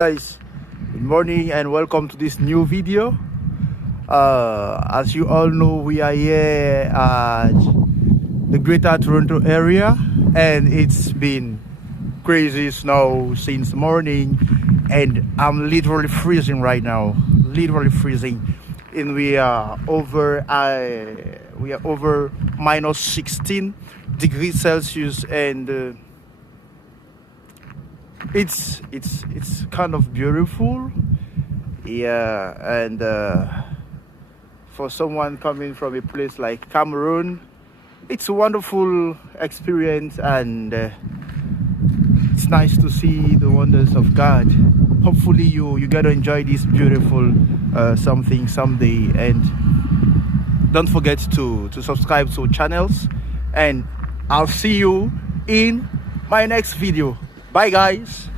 Guys, good morning and welcome to this new video. As you all know, we are here at the Greater Toronto area, and it's been crazy snow since morning, and I'm literally freezing right now, literally freezing. And we are over minus 16 degrees Celsius, and it's kind of beautiful, yeah. And for someone coming from a place like Cameroon, it's a wonderful experience, and it's nice to see the wonders of God. Hopefully you get to enjoy this beautiful something someday, and don't forget to subscribe to channels, and I'll see you in my next video. Bye guys.